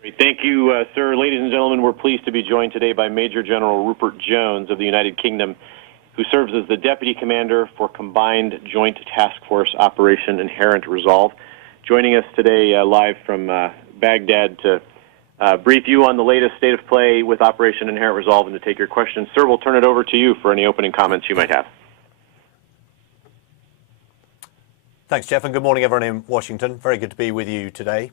Great. Thank you, sir. Ladies and gentlemen, we're pleased to be joined today by Major General Rupert Jones of the United Kingdom, who serves as the Deputy Commander for Combined Joint Task Force Operation Inherent Resolve. Joining us today live from Baghdad to brief you on the latest state of play with Operation Inherent Resolve and to take your questions. Sir, we'll turn it over to you for any opening comments you might have. Thanks, Jeff, and good morning, everyone in Washington. Very good to be with you today.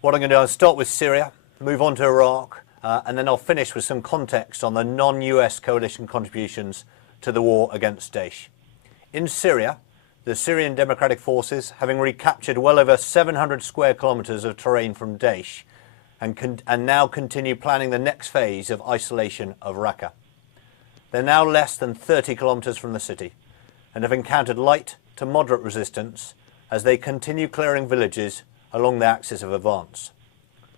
What I'm going to do is start with Syria, move on to Iraq, and then I'll finish with some context on the non-US coalition contributions to the war against Daesh. In Syria, the Syrian Democratic Forces, having recaptured well over 700 square kilometres of terrain from Daesh, and now continue planning the next phase of isolation of Raqqa. They're now less than 30 kilometres from the city and have encountered light to moderate resistance as they continue clearing villages along the axis of advance.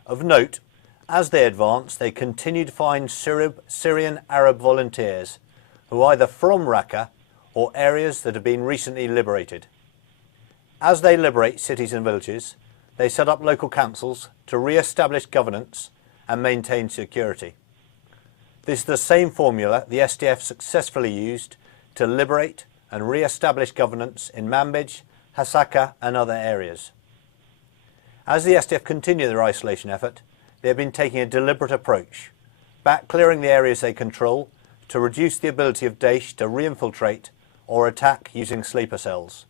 Of note, as they advance, they continue to find Syrian Arab volunteers who are either from Raqqa or areas that have been recently liberated. As they liberate cities and villages, they set up local councils to re-establish governance and maintain security. This is the same formula the SDF successfully used to liberate and re-establish governance in Manbij, Hasaka and other areas. As the SDF continue their isolation effort, they have been taking a deliberate approach, back clearing the areas they control to reduce the ability of Daesh to re-infiltrate or attack using sleeper cells.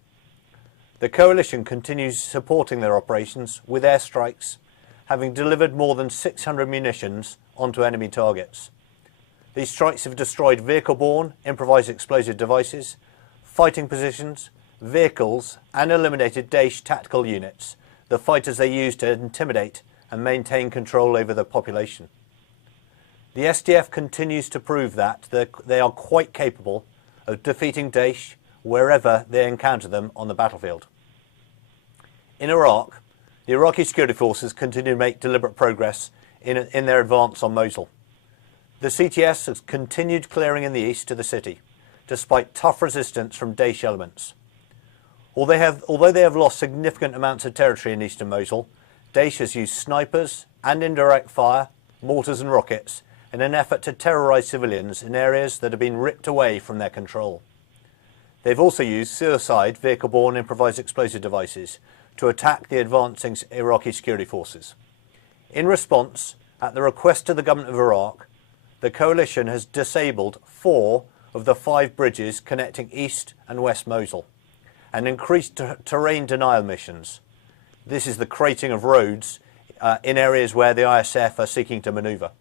The coalition continues supporting their operations with airstrikes, having delivered more than 600 munitions onto enemy targets. These strikes have destroyed vehicle-borne improvised explosive devices, fighting positions, vehicles and eliminated Daesh tactical units, the fighters they use to intimidate and maintain control over the population. The SDF continues to prove that they are quite capable of defeating Daesh wherever they encounter them on the battlefield. In Iraq, the Iraqi security forces continue to make deliberate progress in their advance on Mosul. The CTS has continued clearing in the east to the city, despite tough resistance from Daesh elements. Although they have lost significant amounts of territory in eastern Mosul, Daesh has used snipers and indirect fire, mortars and rockets in an effort to terrorise civilians in areas that have been ripped away from their control. They've also used suicide vehicle-borne improvised explosive devices to attack the advancing Iraqi security forces. In response, at the request of the government of Iraq, the coalition has disabled 4 of the 5 bridges connecting east and west Mosul and increased terrain denial missions. This is the crating of roads in areas where the ISF are seeking to manoeuvre.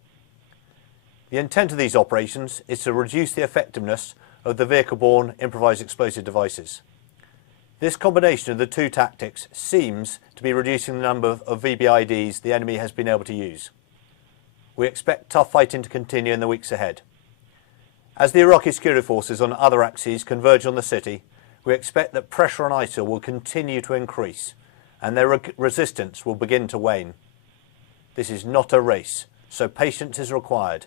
The intent of these operations is to reduce the effectiveness of the vehicle-borne improvised explosive devices. This combination of the 2 tactics seems to be reducing the number of VBIEDs the enemy has been able to use. We expect tough fighting to continue in the weeks ahead. As the Iraqi security forces on other axes converge on the city, we expect that pressure on ISIL will continue to increase and their resistance will begin to wane. This is not a race, so patience is required.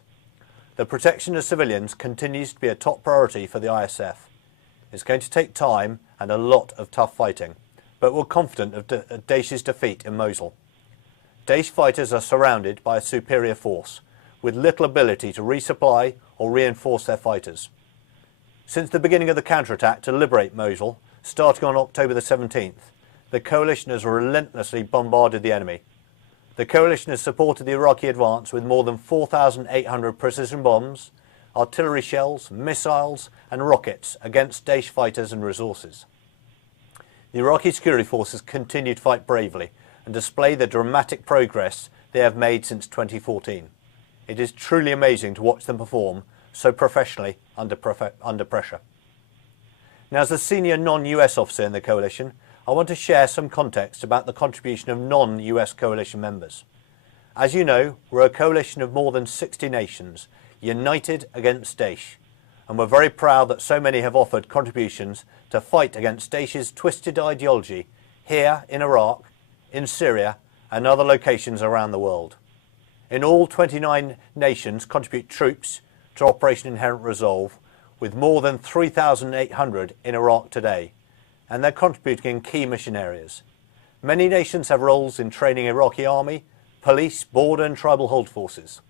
The protection of civilians continues to be a top priority for the ISF. It's going to take time and a lot of tough fighting, but we're confident of Daesh's defeat in Mosul. Daesh fighters are surrounded by a superior force, with little ability to resupply or reinforce their fighters. Since the beginning of the counterattack to liberate Mosul, starting on October the 17th, the coalition has relentlessly bombarded the enemy. The coalition has supported the Iraqi advance with more than 4,800 precision bombs, artillery shells, missiles and rockets against Daesh fighters and resources. The Iraqi security forces continue to fight bravely and display the dramatic progress they have made since 2014. It is truly amazing to watch them perform so professionally under pressure. Now, as a senior non-US officer in the coalition, I want to share some context about the contribution of non-US coalition members. As you know, we're a coalition of more than 60 nations, united against Daesh, and we're very proud that so many have offered contributions to fight against Daesh's twisted ideology here in Iraq, in Syria and other locations around the world. In all, 29 nations contribute troops to Operation Inherent Resolve, with more than 3,800 in Iraq today, and they're contributing in key mission areas. Many nations have roles in training Iraqi army, police, border and tribal hold forces.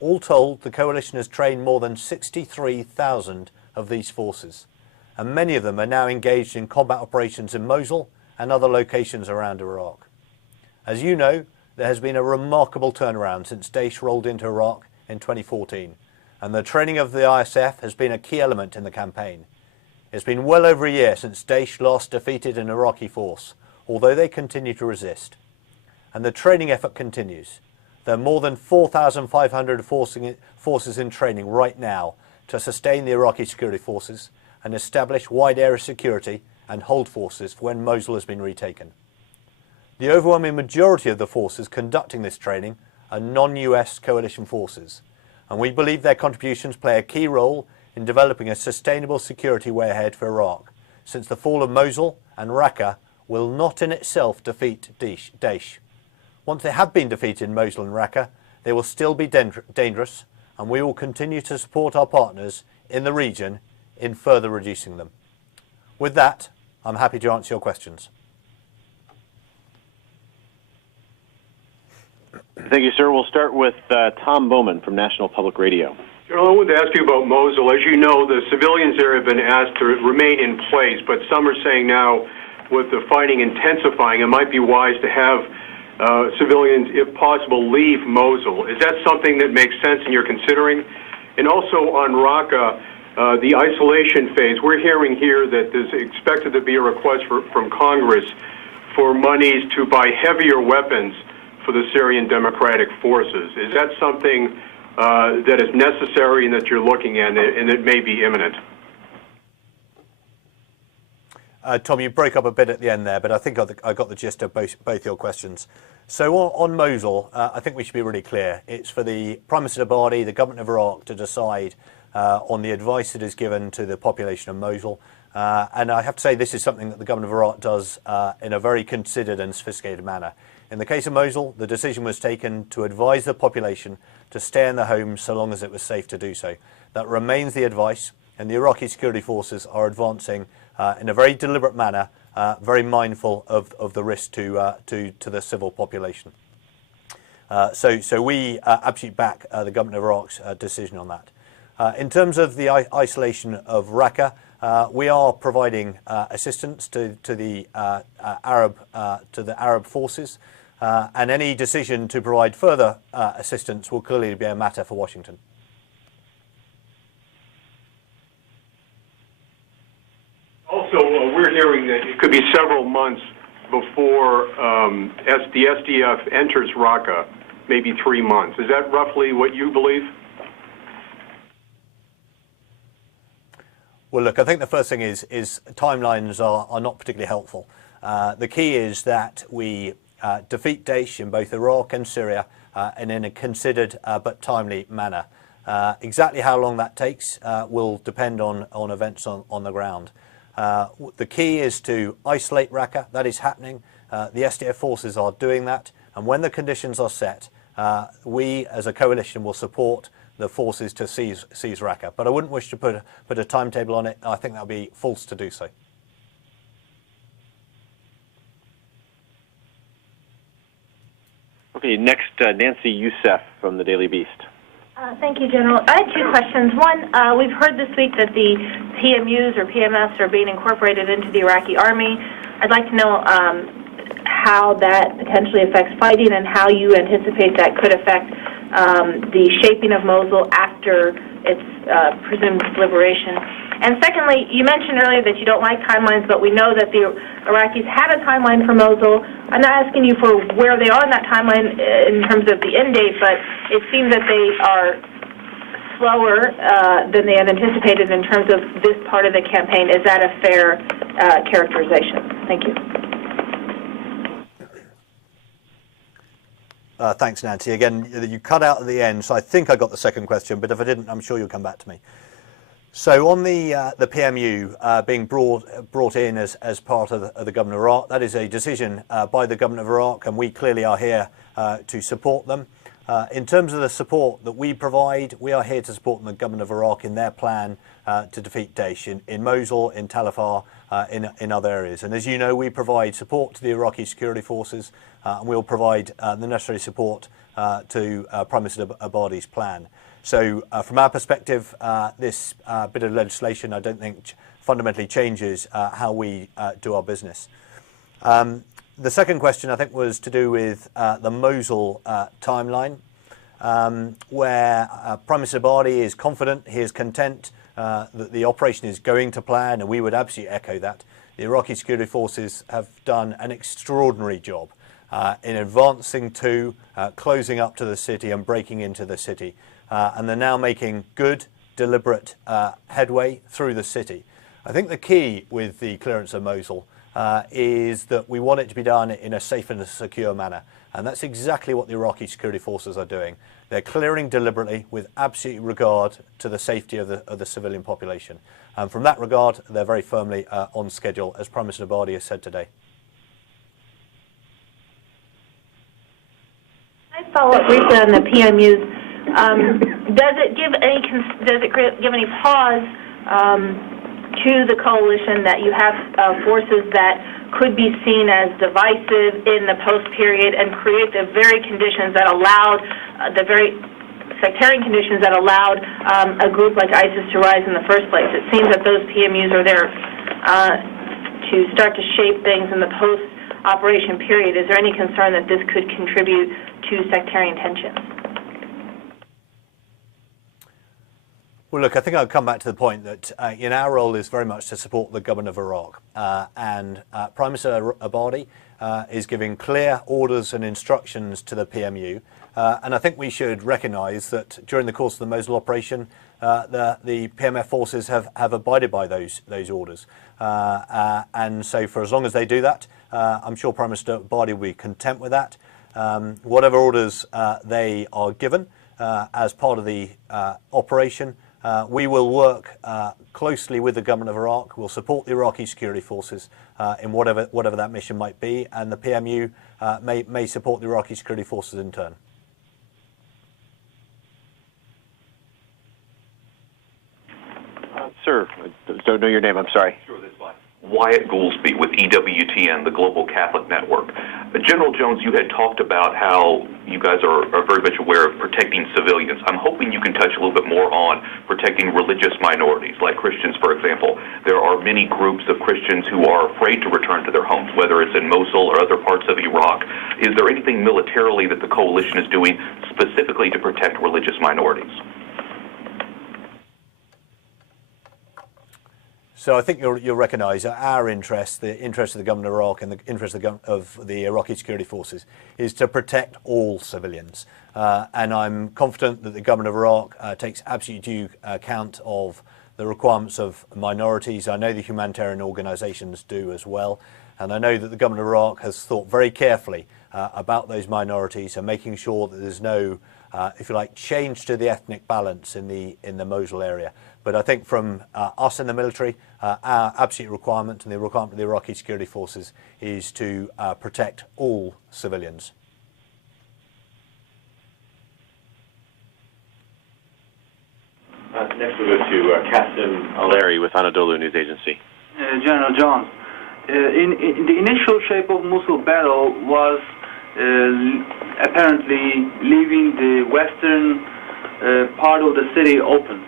All told, the coalition has trained more than 63,000 of these forces, and many of them are now engaged in combat operations in Mosul and other locations around Iraq. As you know, there has been a remarkable turnaround since Daesh rolled into Iraq in 2014, and the training of the ISF has been a key element in the campaign. It's been well over a year since Daesh last defeated an Iraqi force, although they continue to resist. And the training effort continues. There are more than 4,500 forces in training right now to sustain the Iraqi security forces and establish wide area security and hold forces for when Mosul has been retaken. The overwhelming majority of the forces conducting this training are non-US coalition forces, and we believe their contributions play a key role in developing a sustainable security way ahead for Iraq, since the fall of Mosul and Raqqa will not in itself defeat Daesh. Once they have been defeated in Mosul and Raqqa, they will still be dangerous, and we will continue to support our partners in the region in further reducing them. With that, I'm happy to answer your questions. Thank you, sir. We'll start with Tom Bowman from National Public Radio. General, I wanted to ask you about Mosul. As you know, the civilians there have been asked to remain in place, but some are saying now with the fighting intensifying, it might be wise to have civilians, if possible, leave Mosul. Is that something that makes sense and you're considering? And also on Raqqa, the isolation phase, we're hearing here that there's expected to be a request from Congress for monies to buy heavier weapons for the Syrian Democratic Forces. Is that something that is necessary and that you're looking at and it may be imminent? Tom, you broke up a bit at the end there, but I think I got the gist of both your questions. So on Mosul, I think we should be really clear. It's for the Prime Minister Abadi, the government of Iraq, to decide on the advice that is given to the population of Mosul. And I have to say this is something that the government of Iraq does in a very considered and sophisticated manner. In the case of Mosul, the decision was taken to advise the population to stay in their homes so long as it was safe to do so. That remains the advice, and the Iraqi security forces are advancing in a very deliberate manner, very mindful of the risk to the civil population. So we absolutely back the government of Iraq's decision on that. In terms of the isolation of Raqqa, we are providing assistance to the Arab forces, and any decision to provide further assistance will clearly be a matter for Washington. Also, we're hearing that it could be several months before the SDF enters Raqqa, maybe 3 months. Is that roughly what you believe? Well, look, I think the first thing is timelines are not particularly helpful. The key is that we defeat Daesh in both Iraq and Syria and in a considered but timely manner. Exactly how long that takes will depend on events on the ground. The key is to isolate Raqqa. That is happening. The SDF forces are doing that. And when the conditions are set, we as a coalition will support the forces to seize Raqqa. But I wouldn't wish to put a timetable on it. I think that would be false to do so. Okay, next, Nancy Youssef from the Daily Beast. Thank you, General. I have two questions. One, we've heard this week that the PMUs or PMFs are being incorporated into the Iraqi army. I'd like to know how that potentially affects fighting and how you anticipate that could affect the shaping of Mosul after its presumed liberation. And secondly, you mentioned earlier that you don't like timelines, but we know that the Iraqis had a timeline for Mosul. I'm not asking you for where they are in that timeline in terms of the end date, but it seems that they are slower than they had anticipated in terms of this part of the campaign. Is that a fair characterization? Thank you. Thanks, Nancy. Again, you cut out at the end, so I think I got the second question, but if I didn't, I'm sure you'll come back to me. So on the PMU being brought in as part of the government of Iraq, that is a decision by the government of Iraq, and we clearly are here to support them. In terms of the support that we provide, we are here to support the government of Iraq in their plan to defeat Daesh in Mosul, in Tal Afar, in other areas. And as you know, we provide support to the Iraqi security forces, and we'll provide the necessary support to Prime Minister Abadi's plan. So from our perspective, this bit of legislation I don't think fundamentally changes how we do our business. The second question, I think, was to do with the Mosul timeline, where Prime Minister Abadi is confident, he is content that the operation is going to plan, and we would absolutely echo that. The Iraqi security forces have done an extraordinary job in advancing to, closing up to the city and breaking into the city. And they're now making good, deliberate headway through the city. I think the key with the clearance of Mosul is that we want it to be done in a safe and a secure manner. And that's exactly what the Iraqi security forces are doing. They're clearing deliberately with absolute regard to the safety of the civilian population. And from that regard, they're very firmly on schedule, as Prime Minister Abadi has said today. Can I follow up briefly on the PMUs? Does it give any pause to the coalition that you have forces that could be seen as divisive in the post-period and create the very conditions that allowed, the very sectarian conditions that allowed a group like ISIS to rise in the first place? It seems that those PMUs are there to start to shape things in the post-operation period. Is there any concern that this could contribute to sectarian tensions? Well, look, I think I'll come back to the point that our role is very much to support the government of Iraq. And Prime Minister Abadi is giving clear orders and instructions to the PMU. And I think we should recognise that during the course of the Mosul operation, the PMF forces have abided by those orders. And so for as long as they do that, I'm sure Prime Minister Abadi will be content with that. Whatever orders they are given as part of the operation, we will work closely with the government of Iraq. We'll support the Iraqi security forces in whatever that mission might be, and the PMU may support the Iraqi security forces in turn. Sir, I don't know your name, I'm sorry. Sure, that's fine. Wyatt Goolsby with EWTN, the Global Catholic Network. General Jones, you had talked about how you guys are very much aware of protecting civilians. I'm hoping you can touch a little bit more on protecting religious minorities, like Christians, for example. There are many groups of Christians who are afraid to return to their homes, whether it's in Mosul or other parts of Iraq. Is there anything militarily that the coalition is doing specifically to protect religious minorities? So I think you'll recognise that our interest, the interest of the government of Iraq and the interest of the Iraqi security forces is to protect all civilians. And I'm confident that the government of Iraq takes absolute due account of the requirements of minorities. I know the humanitarian organisations do as well. And I know that the government of Iraq has thought very carefully about those minorities and making sure that there's no, if you like, change to the ethnic balance in the Mosul area. But I think from us in the military, our absolute requirement and the requirement of the Iraqi security forces is to protect all civilians. Next we'll go to Kassim Aleri with Anadolu News Agency. General Jones, in the initial shape of Mosul battle was apparently leaving the western part of the city open.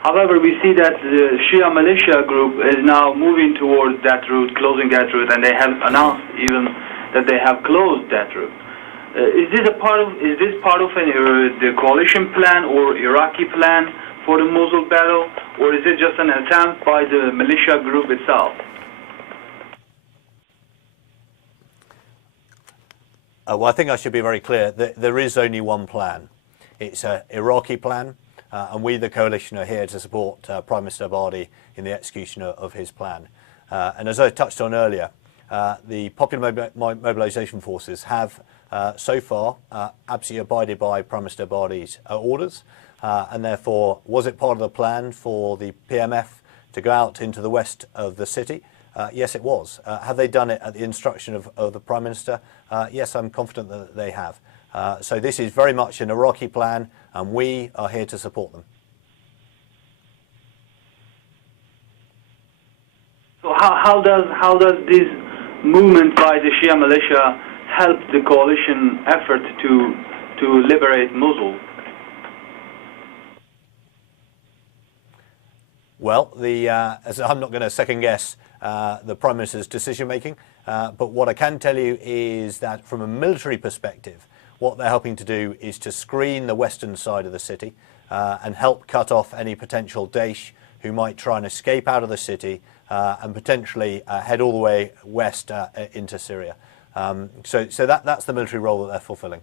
However, we see that the Shia militia group is now moving towards that route, closing that route, and they have announced even that they have closed that route. Is this part of the coalition plan or Iraqi plan for the Mosul battle, or is it just an attempt by the militia group itself? Well, I think I should be very clear that there is only one plan. It's an Iraqi plan. And we, the coalition, are here to support Prime Minister Abadi in the execution of his plan. And as I touched on earlier, the Popular Mobilisation Forces have so far absolutely abided by Prime Minister Abadi's orders. And therefore, was it part of the plan for the PMF to go out into the west of the city? Yes, it was. Have they done it at the instruction of the Prime Minister? Yes, I'm confident that they have. So this is very much an Iraqi plan, and we are here to support them. So how does this movement by the Shia militia help the coalition effort to liberate Mosul? Well, as I'm not going to second guess the Prime Minister's decision making, but what I can tell you is that from a military perspective, what they're helping to do is to screen the western side of the city and help cut off any potential Daesh who might try and escape out of the city and potentially head all the way west into Syria. So that's the military role that they're fulfilling.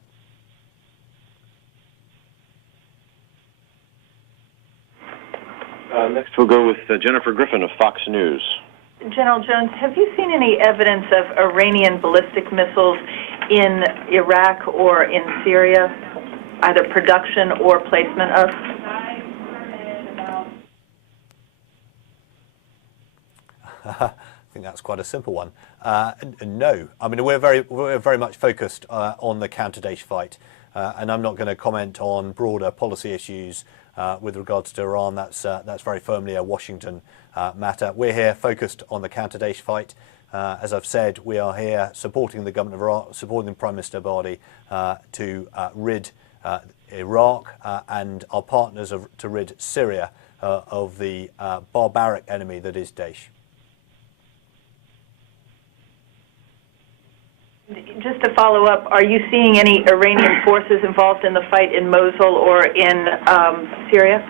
Next, we'll go with Jennifer Griffin of Fox News. General Jones, have you seen any evidence of Iranian ballistic missiles in Iraq or in Syria, either production or placement of? I think that's quite a simple one. No, I mean we're very much focused on the counter-Daesh fight, and I'm not going to comment on broader policy issues with regards to Iran. That's very firmly a Washington matter. We're here focused on the counter-Daesh fight. As I've said, we are here supporting the government of Iraq, supporting Prime Minister Abadi to rid Iraq and our partners to rid Syria of the barbaric enemy that is Daesh. Just to follow up, are you seeing any Iranian forces involved in the fight in Mosul or in Syria?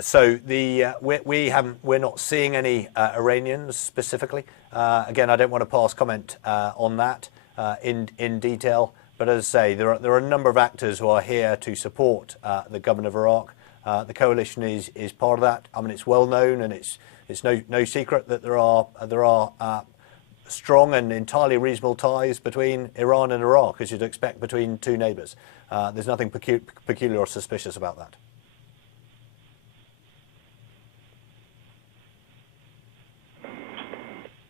So we're not seeing any Iranians specifically. Again, I don't want to pass comment on that in detail. But as I say, there are a number of actors who are here to support the government of Iraq. The coalition is part of that. I mean, it's well known, and it's no secret that there are strong and entirely reasonable ties between Iran and Iraq, as you'd expect between two neighbours. There's nothing peculiar or suspicious about that.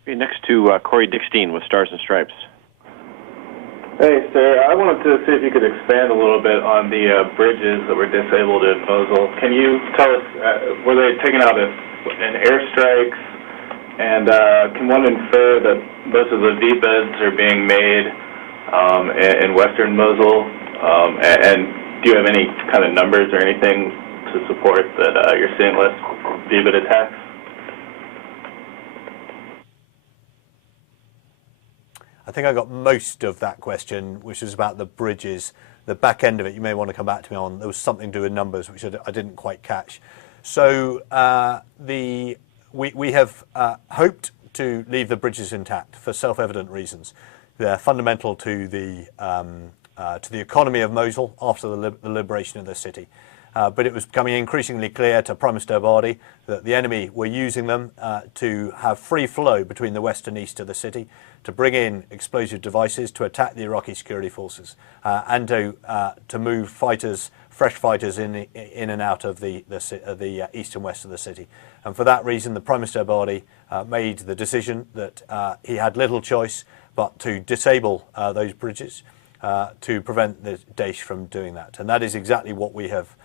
Okay, next to Corey Dickstein with Stars and Stripes. Hey, sir. I wanted to see if you could expand a little bit on the bridges that were disabled in Mosul. Can you tell us, were they taken out in airstrikes? And can one infer that most of the V-beds are being made in western Mosul? And do you have any kind of numbers or anything to support that you're seeing less V-bed attacks? I think I got most of that question, which was about the bridges. The back end of it, you may want to come back to me on. There was something to do with numbers, which I didn't quite catch. So we have hoped to leave the bridges intact for self-evident reasons. They're fundamental to the economy of Mosul after the liberation of the city. But it was becoming increasingly clear to Prime Minister Abadi that the enemy were using them to have free flow between the west and east of the city, to bring in explosive devices, to attack the Iraqi security forces, and to move fighters, fresh fighters, in and out of the east and west of the city. And for that reason, the Prime Minister Abadi made the decision that he had little choice but to disable those bridges to prevent the Daesh from doing that. And that is exactly what we have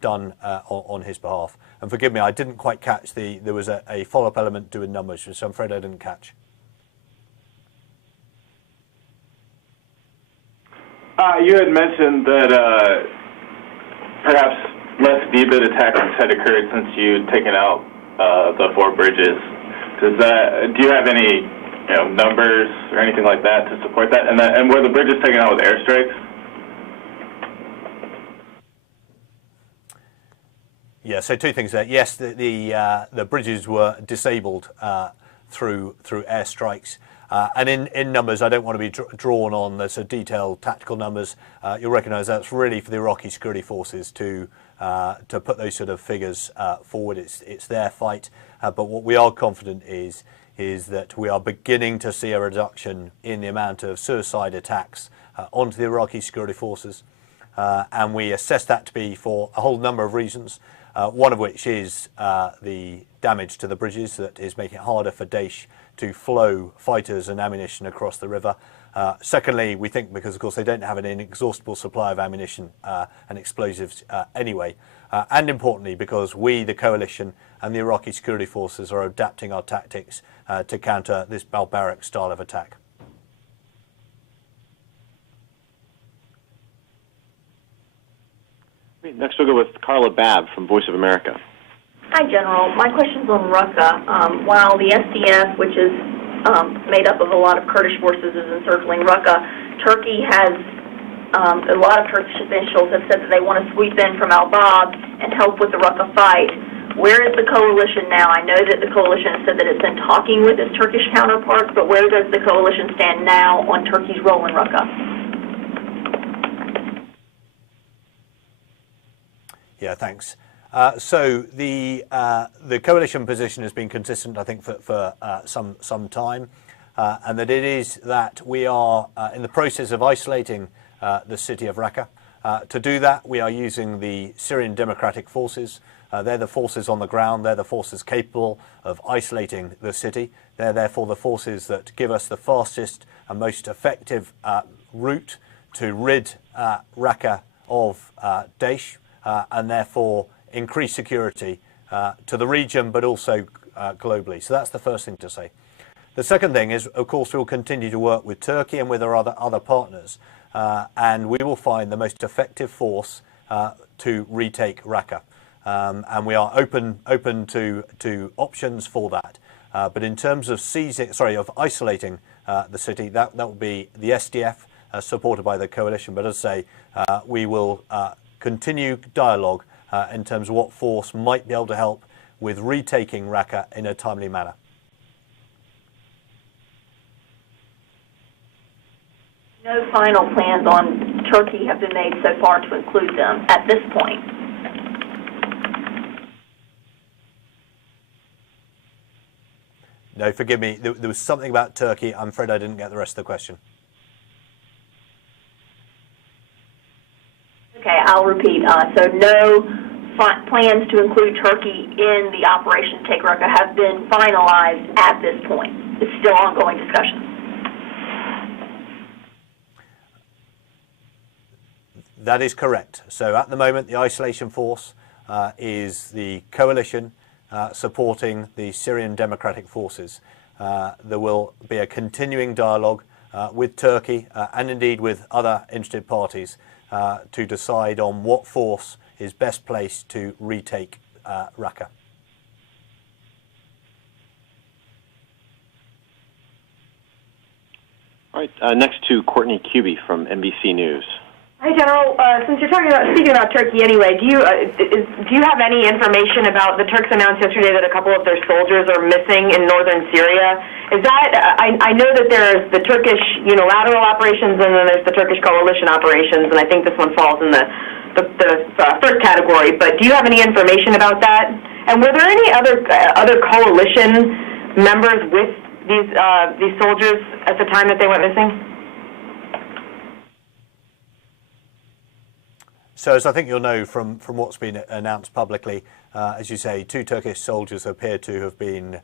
done on his behalf. And forgive me, I didn't quite catch there was a follow-up element doing numbers, which I'm afraid I didn't catch. You had mentioned that perhaps less V-bid attacks had occurred since you'd taken out the 4 bridges. Do you have any numbers or anything like that to support that? And were the bridges taken out with airstrikes? Yeah, so 2 things there. Yes, the bridges were disabled through airstrikes. And in numbers, I don't want to be drawn on the detailed tactical numbers. You'll recognise that's really for the Iraqi security forces to put those sort of figures forward. It's their fight. But what we are confident is that we are beginning to see a reduction in the amount of suicide attacks onto the Iraqi security forces. And we assess that to be for a whole number of reasons. one of which is the damage to the bridges that is making it harder for Daesh to flow fighters and ammunition across the river. Secondly, we think because, of course, they don't have an inexhaustible supply of ammunition and explosives anyway. And importantly, because we, the coalition, and the Iraqi security forces are adapting our tactics to counter this barbaric style of attack. Next we'll go with Carla Babb from Voice of America. Hi, General. My question's on Raqqa. While the SDF, which is made up of a lot of Kurdish forces, is encircling Raqqa, Turkey has, a lot of Turkish officials have said that they want to sweep in from Al-Bab and help with the Raqqa fight. Where is the coalition now? I know that the coalition has said that it's been talking with its Turkish counterparts, but where does the coalition stand now on Turkey's role in Raqqa? Yeah, thanks. So the coalition position has been consistent, I think, for some time, and that it is that we are in the process of isolating the city of Raqqa. To do that, we are using the Syrian Democratic Forces. They're the forces on the ground. They're the forces capable of isolating the city. They're therefore the forces that give us the fastest and most effective route to rid Raqqa of Daesh, and therefore increase security to the region, but also globally. So that's the first thing to say. The second thing is, of course, we'll continue to work with Turkey and with our other partners, and we will find the most effective force to retake Raqqa. And we are open to options for that. But in terms of isolating the city, that will be the SDF supported by the coalition. But as I say, we will continue dialogue in terms of what force might be able to help with retaking Raqqa in a timely manner. No final plans on Turkey have been made so far to include them at this point. No, forgive me. There was something about Turkey. I'm afraid I didn't get the rest of the question. Okay, I'll repeat. So no plans to include Turkey in the Operation Take Raqqa have been finalized at this point. It's still ongoing discussion. That is correct. So at the moment, the isolation force is the coalition supporting the Syrian Democratic Forces. There will be a continuing dialogue with Turkey and indeed with other interested parties to decide on what force is best placed to retake Raqqa. All right, next to Courtney Cubey from NBC News. Hi, General. Since you're speaking about Turkey anyway, do you have any information about the Turks announced yesterday that a couple of their soldiers are missing in northern Syria? Is that I know that there's the Turkish unilateral operations and then there's the Turkish coalition operations, and I think this one falls in the first category. But do you have any information about that? And were there any other coalition members with these soldiers at the time that they went missing? So as I think you'll know from what's been announced publicly, as you say, 2 Turkish soldiers appear to have been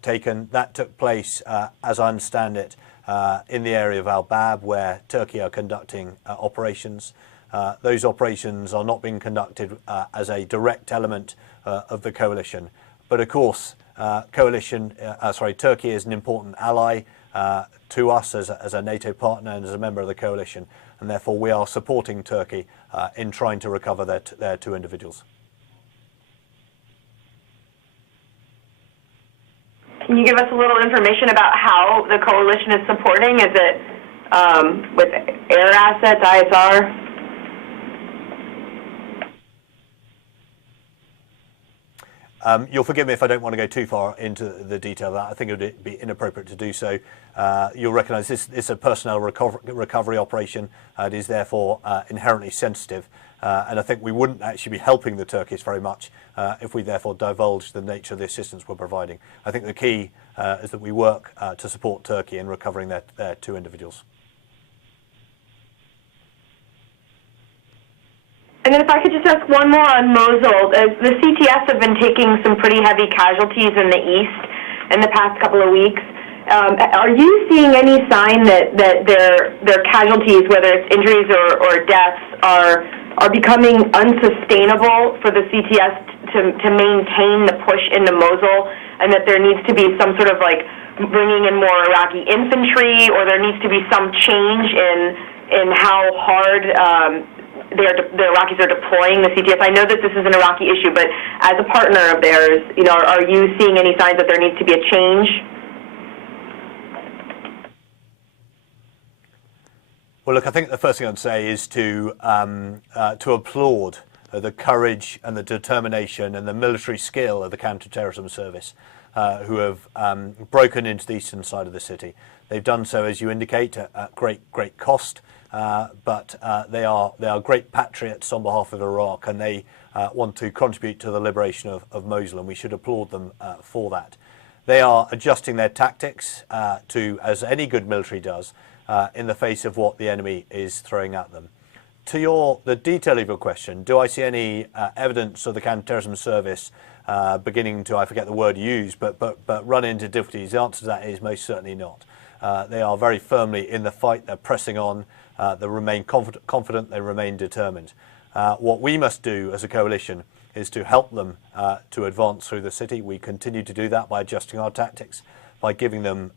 taken. That took place, as I understand it, in the area of Al-Bab, where Turkey are conducting operations. Those operations are not being conducted as a direct element of the coalition. But of course, Turkey is an important ally to us as a NATO partner and as a member of the coalition. And therefore, we are supporting Turkey in trying to recover their 2 individuals. Can you give us a little information about how the coalition is supporting? Is it with air assets, ISR? You'll forgive me if I don't want to go too far into the detail of that. I think it would be inappropriate to do so. You'll recognise this is a personnel recovery operation. It is therefore inherently sensitive. And I think we wouldn't actually be helping the Turkish very much if we therefore divulged the nature of the assistance we're providing. I think the key is that we work to support Turkey in recovering their 2 individuals. And then if I could just ask one more on Mosul. The CTS have been taking some pretty heavy casualties in the east in the past couple of weeks. Are you seeing any sign that their casualties, whether it's injuries or deaths, are becoming unsustainable for the CTS to maintain the push into Mosul, and that there needs to be some sort of like bringing in more Iraqi infantry, or there needs to be some change in how hard the Iraqis are deploying the CTS? I know that this is an Iraqi issue, but as a partner of theirs, are you seeing any signs that there needs to be a change? Well, look, I think the first thing I'd say is to applaud the courage and the determination and the military skill of the counter-terrorism service, who have broken into the eastern side of the city. They've done so, as you indicate, at great cost, but they are great patriots on behalf of Iraq, and they want to contribute to the liberation of Mosul, and we should applaud them for that. They are adjusting their tactics to, as any good military does, in the face of what the enemy is throwing at them. To the detail of your question, do I see any evidence of the counter-terrorism service beginning to, I forget the word used, but run into difficulties? The answer to that is most certainly not. They are very firmly in the fight. They're pressing on. They remain confident. They remain determined. What we must do as a coalition is to help them to advance through the city. We continue to do that by adjusting our tactics, by giving them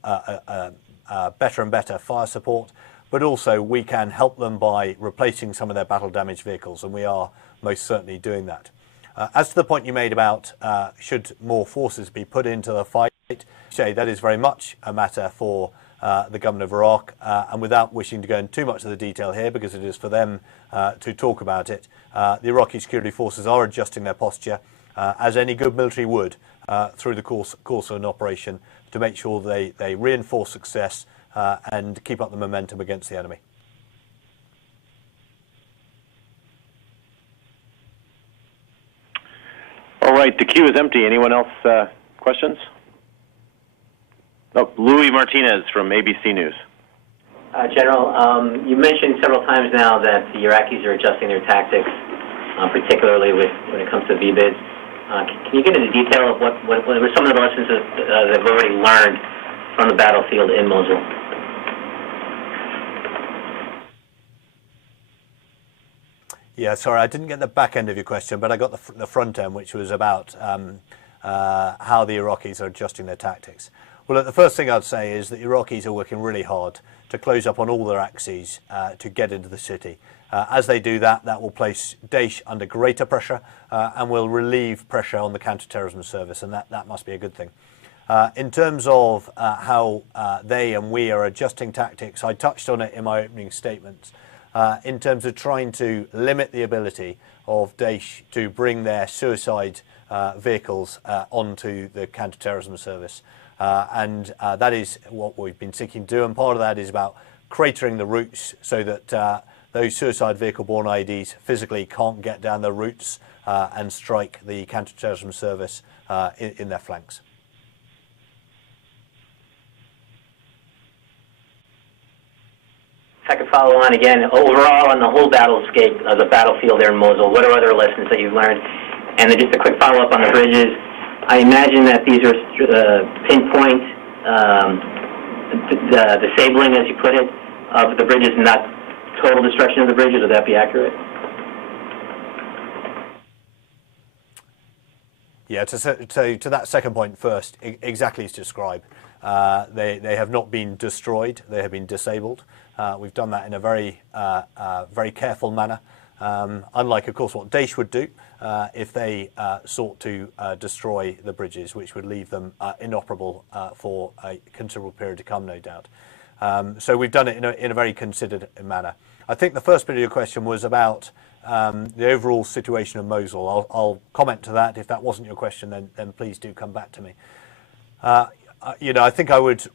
better and better fire support, but also we can help them by replacing some of their battle-damaged vehicles, and we are most certainly doing that. As to the point you made about should more forces be put into the fight, say that is very much a matter for the government of Iraq, and without wishing to go into too much of the detail here, because it is for them to talk about it, the Iraqi security forces are adjusting their posture, as any good military would, through the course of an operation, to make sure they reinforce success and keep up the momentum against the enemy. All right, the queue is empty. Anyone else questions? Oh, Louis Martinez from ABC News. General, you mentioned several times now that the Iraqis are adjusting their tactics, particularly when it comes to VBIEDs. Can you get into detail of what were some of the lessons that they've already learned from the battlefield in Mosul? Yeah, sorry, I didn't get the back end of your question, but I got the front end, which was about how the Iraqis are adjusting their tactics. Well, look, the first thing I'd say is that Iraqis are working really hard to close up on all their axes to get into the city. As they do that, that will place Daesh under greater pressure and will relieve pressure on the counter-terrorism service, and that must be a good thing. In terms of how they and we are adjusting tactics, I touched on it in my opening statements. In terms of trying to limit the ability of Daesh to bring their suicide vehicles onto the counter-terrorism service. And that is what we've been seeking to do, and part of that is about cratering the routes so that those suicide vehicle-borne IEDs physically can't get down the routes and strike the counter-terrorism service in their flanks. If I could follow on again, overall on the whole battlescape of the battlefield there in Mosul, what are other lessons that you've learned? And then just a quick follow-up on the bridges. I imagine that these are pinpoint disabling, as you put it, of the bridges, not total destruction of the bridges. Would that be accurate? Yeah, to that second point first, exactly as described. They have not been destroyed, they have been disabled. We've done that in a very careful manner, unlike, of course, what Daesh would do if they sought to destroy the bridges, which would leave them inoperable for a considerable period to come, no doubt. So we've done it in a very considered manner. I think the first bit of your question was about the overall situation of Mosul. I'll comment to that. If that wasn't your question, then please do come back to me. I think I would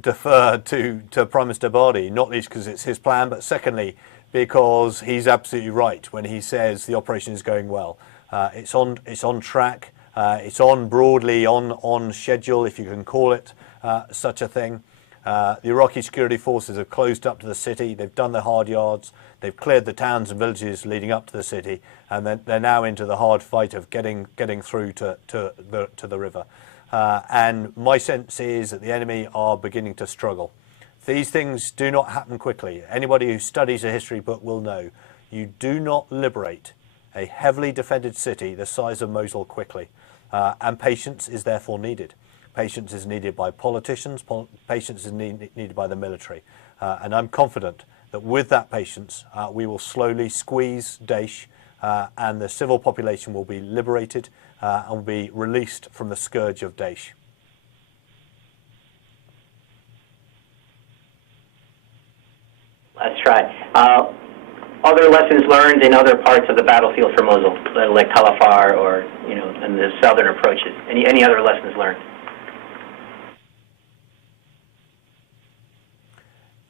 defer to Prime Minister Abadi, not least because it's his plan, but secondly, because he's absolutely right when he says the operation is going well. It's on track. It's on broadly on schedule, if you can call it such a thing. The Iraqi security forces have closed up to the city. They've done the hard yards. They've cleared the towns and villages leading up to the city, and then they're now into the hard fight of getting through to the river. And my sense is that the enemy are beginning to struggle. These things do not happen quickly. Anybody who studies a history book will know you do not liberate a heavily defended city the size of Mosul quickly, and patience is therefore needed. Patience is needed by politicians, patience is needed by the military. And I'm confident that with that patience, we will slowly squeeze Daesh and the civil population will be liberated and will be released from the scourge of Daesh. Let's try. Other lessons learned in other parts of the battlefield for Mosul, like Tal Afar or, and the southern approaches. Any other lessons learned?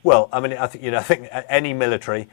Well, I mean, I think any military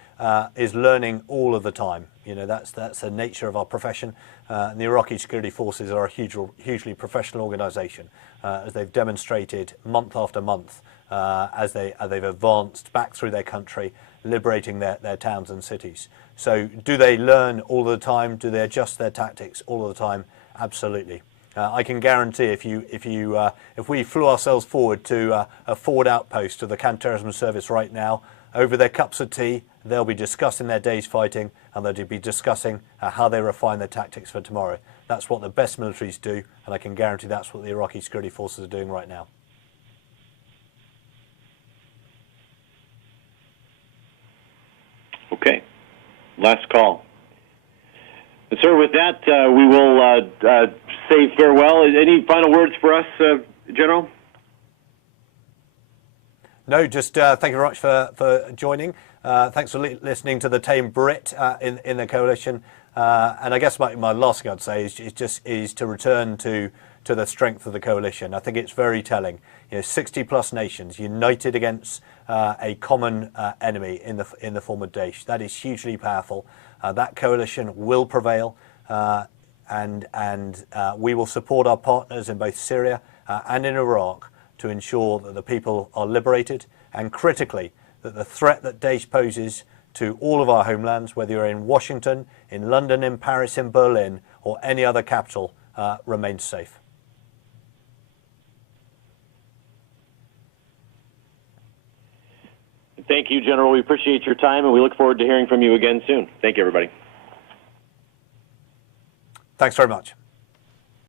is learning all of the time. That's the nature of our profession. And the Iraqi security forces are a hugely professional organisation, as they've demonstrated month after month as they've advanced back through their country, liberating their towns and cities. So, do they learn all the time? Do they adjust their tactics all of the time? Absolutely. I can guarantee if we flew ourselves forward to a forward outpost of the counterterrorism service right now, over their cups of tea, they'll be discussing their day's fighting and they'll be discussing how they refine their tactics for tomorrow. That's what the best militaries do, and I can guarantee that's what the Iraqi security forces are doing right now. Okay. Last call. Sir, with that, we will say farewell. Any final words for us, General? No, just thank you very much for joining. Thanks for listening to the Tame Brit in the coalition. And I guess my last thing I'd say is to return to the strength of the coalition. I think it's very telling. 60+ nations united against a common enemy in the form of Daesh. That is hugely powerful. That coalition will prevail, and we will support our partners in both Syria and in Iraq to ensure that the people are liberated, and critically, that the threat that Daesh poses to all of our homelands, whether you're in Washington, in London, in Paris, in Berlin, or any other capital, remains safe. Thank you, General. We appreciate your time, and we look forward to hearing from you again soon. Thank you, everybody. Thanks very much.